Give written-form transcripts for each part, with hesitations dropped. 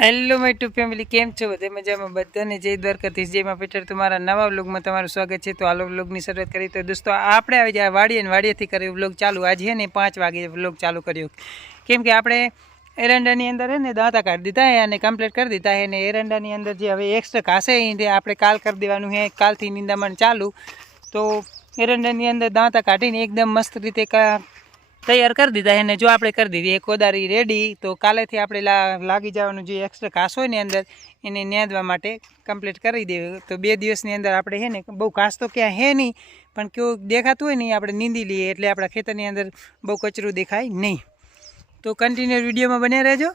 Hello my two family, કેમ છો? બધે મજામાં? બધાને જય દ્વારકાધીશ, જય માં પીઠર. તમારા નવા વ્લોગમાં તમારું સ્વાગત છે. તો હાલો વ્લોગની શરૂઆત કરી. તો દોસ્તો આપણે આવી જાય વાડીએ ને વાડીએથી કર્યો વ્લોગ ચાલુ. આજે છે ને 5 વાગે વ્લોગ ચાલુ કર્યો, કેમ કે આપણે એરંડાની અંદર છે ને દાંતા કાઢી દીધા હે અને કમ્પ્લીટ કરી દીધા હે. અને એરંડાની અંદર જે હવે એક્સ્ટ્રા ઘાસે આપણે કાલ કરી દેવાનું છે. કાલથી નિંદામણ ચાલુ. તો એરંડાની અંદર દાંતા કાઢીને એકદમ મસ્ત રીતે તૈયાર કરી દીધા એને. જો આપણે કરી દીધી એ કોદારી રેડી. તો કાલેથી આપણે લાગી જવાનું જે એક્સ્ટ્રા ઘાસ હોય ને અંદર એને નેદવા માટે કમ્પ્લીટ કરી દેવું. તો 2 દિવસની અંદર આપણે છે ને બહુ ઘાસ તો ક્યાં હે નહીં, પણ કેવું દેખાતું હોય ને આપણે નીંદી લઈએ એટલે આપણા ખેતરની અંદર બહુ કચરું દેખાય નહીં. તો કન્ટિન્યુ વિડીયોમાં બન્યા રહેજો.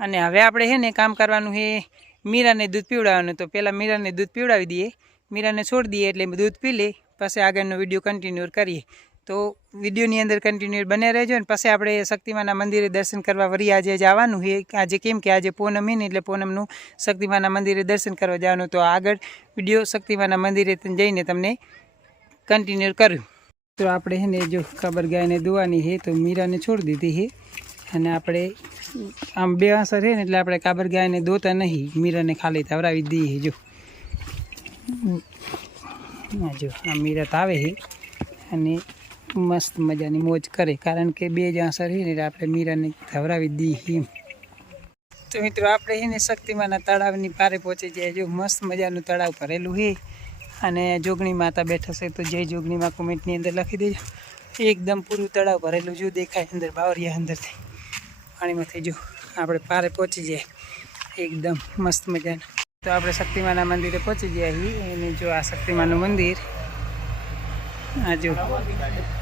અને હવે આપણે છે ને કામ કરવાનું છે, મીરાને દૂધ પીવડાવવાનું. તો પહેલાં મીરાને દૂધ પીવડાવી દઈએ, મીરાને છોડી દઈએ એટલે દૂધ પી લે, પછી આગળનો વિડીયો કન્ટિન્યુ કરીએ. તો વિડીયોની અંદર કન્ટિન્યુ બને રહેજો. ને પછી આપણે શક્તિમાના મંદિરે દર્શન કરવા વળી આજે જવાનું છે. આજે કેમ કે આજે પૂનમ છે ને એટલે પૂનમનું શક્તિમાના મંદિરે દર્શન કરવા જવાનું. તો આગળ વિડીયો શક્તિમાના મંદિરે જઈને તમને કન્ટિન્યુ કર્યું. તો આપણે છે ને જો ખબર ગાયને દોવાની છે તો મીરાને છોડી દીધી છે. અને આપણે આમ 2 આંસર છે ને એટલે આપણે કાબર ગાયને દોતા નહીં, મીરાને ખાલી ધવરાવી દઈએ. જો આ મીરા આવે છે અને મસ્ત મજાની મોજ કરે, કારણ કે 2 જ આંસર છે ને એટલે આપણે મીરાને ધવરાવી દઈએ. તો મિત્રો આપણે છે ને શક્તિમાના તળાવની પારે પહોંચી જાય. જો મસ્ત મજાનું તળાવ ભરેલું છે અને જોગણી માતા બેઠા છે. તો જય જોગણીમાં કોમેન્ટની અંદર લખી દેજો. એકદમ પૂરું તળાવ ભરેલું જો દેખાય અંદર બાવરિયા અંદરથી પાણીમાંથી. જો આપણે પારે પહોંચી જાય એકદમ મસ્ત મજાનું. તો આપણે શક્તિમાના મંદિરે પહોંચી ગયા છીએ. અને જો આ શક્તિમાનું મંદિર, આ જો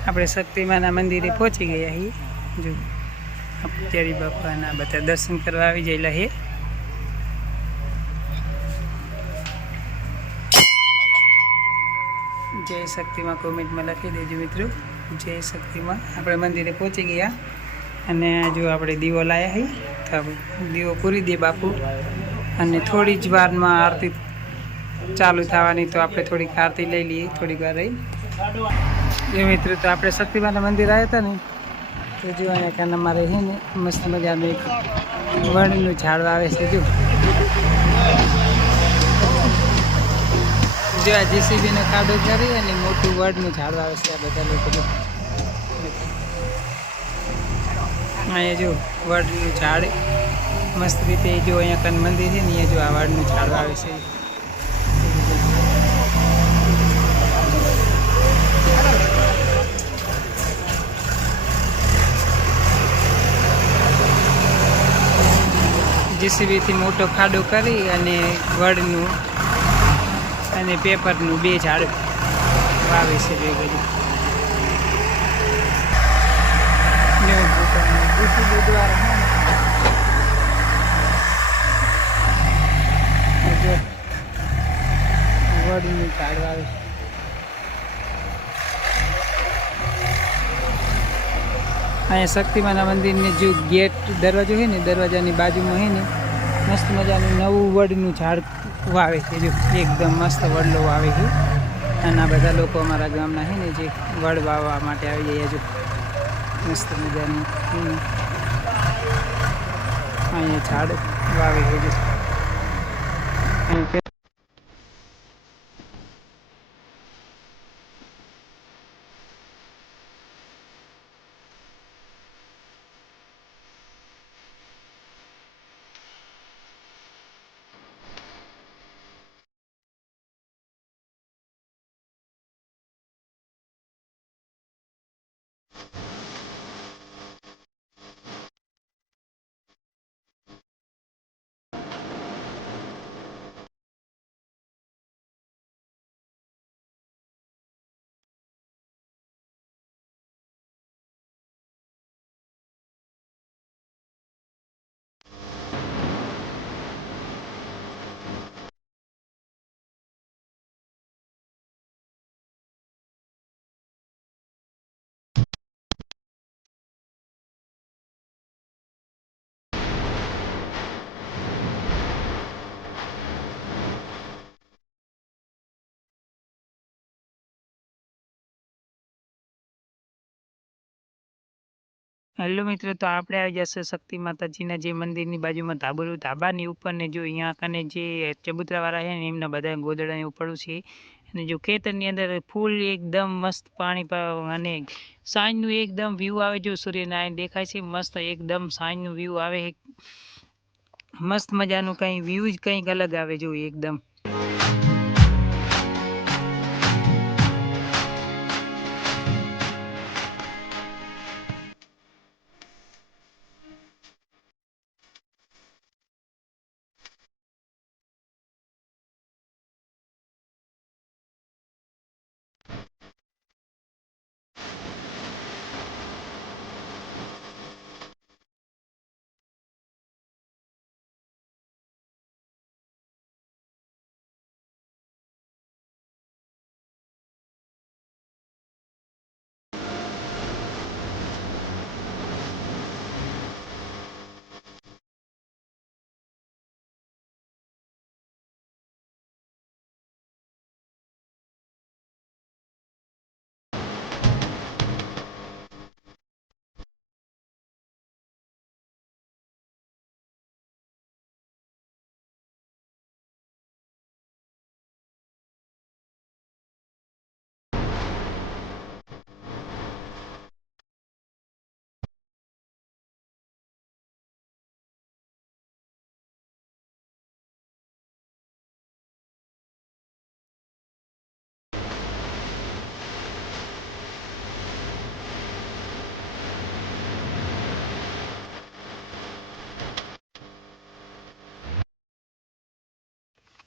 આપણે શક્તિમાના મંદિરે પહોંચી ગયા છીએ. જો અત્યારે બાપાના બધા દર્શન કરવા આવી ગયેલા છે. જય શક્તિમાં કોમેન્ટમાં લખી દેજો મિત્રો, જય શક્તિમાં. આપણે મંદિરે પહોંચી ગયા અને જો આપણે દીવો લાવ્યા છીએ. તો દીવો પૂરી દે બાપુ, અને થોડી જ વારમાં આરતી ચાલુ થવાની. તો આપણે થોડીક આરતી લઈ લઈએ, થોડીક વાર રહી. જો મિત્રો તો આપણે શક્તિમાના મંદિર આવ્યા હતા ને, તો જો અહીંયા કાન અમારે છે ને મસ્ત મજાનું એક વડનું ઝાડ આવે છે. જો આ જેસીબીનો કાડો કરી અને મોટું વડનું ઝાડ આવે છે. આ બધા લોકો જો અહીંયા જો વડનું ઝાડ મસ્ત રીતે જો અહીંયા કાન મંદિર છે ને અહીંયા જો આ વડનું ઝાડ આવે છે. જેસીબીથી મોટો ખાડો કરી અને વડનું અને પેપરનું 2 ઝાડ વાવે છે. જેસીબી દ્વારા જો વડનું ઝાડ વાવે છે. અહીંયા શક્તિમાના મંદિરને જો ગેટ દરવાજો છે ને, દરવાજાની બાજુમાં છે ને મસ્ત મજાનું નવું વડનું ઝાડ વાવે છે. જો એકદમ મસ્ત વડલો વાવે છે. અને આ બધા લોકો અમારા ગામના છે ને જે વડ વાવવા માટે આવી જાય. જો મસ્ત મજાનું અહીંયા ઝાડ વાવે છે. હેલો મિત્રો, તો આપણે આવી જશે શક્તિ માતાજીના જે મંદિરની બાજુમાં ધાબળું, ધાબાની ઉપર ને જો અહીંયા કને જે ચબૂતરાવાળા છે ને એમના બધા ગોદડાને ઉપડું છે. અને જો ખેતરની અંદર ફૂલ એકદમ મસ્ત પાણી અને સાંજનું એકદમ વ્યૂ આવે, જો સૂર્યનારાયણ દેખાય છે મસ્ત એકદમ સાંજનું વ્યૂ આવે, મસ્ત મજાનું કંઈ વ્યૂ જ કંઈક અલગ આવે જો એકદમ.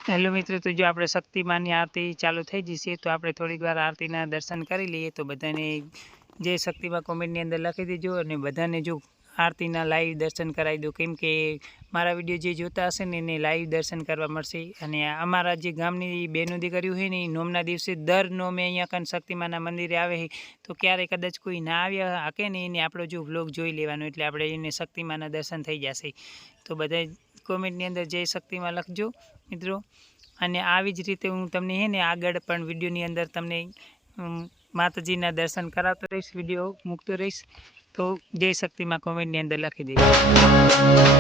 હેલો મિત્રો, તો જો આપણે શક્તિમાની આરતી ચાલુ થઈ જશે તો આપણે થોડીક વાર આરતીના દર્શન કરી લઈએ. તો બધાને જે શક્તિમાં કોમેન્ટની અંદર લખી દેજો અને બધાને જો આરતીના લાઈવ દર્શન કરાવી દો, કેમ કે મારા વિડીયો જે જોતા હશે ને એને લાઈવ દર્શન કરવા મળશે. અને અમારા જે ગામની બહેનો દીકરીઓ હોય ને એ નોમના દિવસે દર નોમે અહીંયા કાન શક્તિમાના મંદિરે આવે તો ક્યારેય કદાચ કોઈ ના આવ્યા હકે ને એને આપણો જો વ્લોગ જોઈ લેવાનો, એટલે આપણે એને શક્તિમાના દર્શન થઈ જશે. તો બધા કોમેન્ટની અંદર જય શક્તિમાં લખજો મિત્રો. અને આવી જ રીતે હું તમને હે ને આગળ પણ વિડીયોની અંદર તમને માતાજીના દર્શન કરાવતો રહીશ, વિડીયો મૂકતો રહીશ. તો જય શક્તિમાં કોમેન્ટની અંદર લખી દેજો.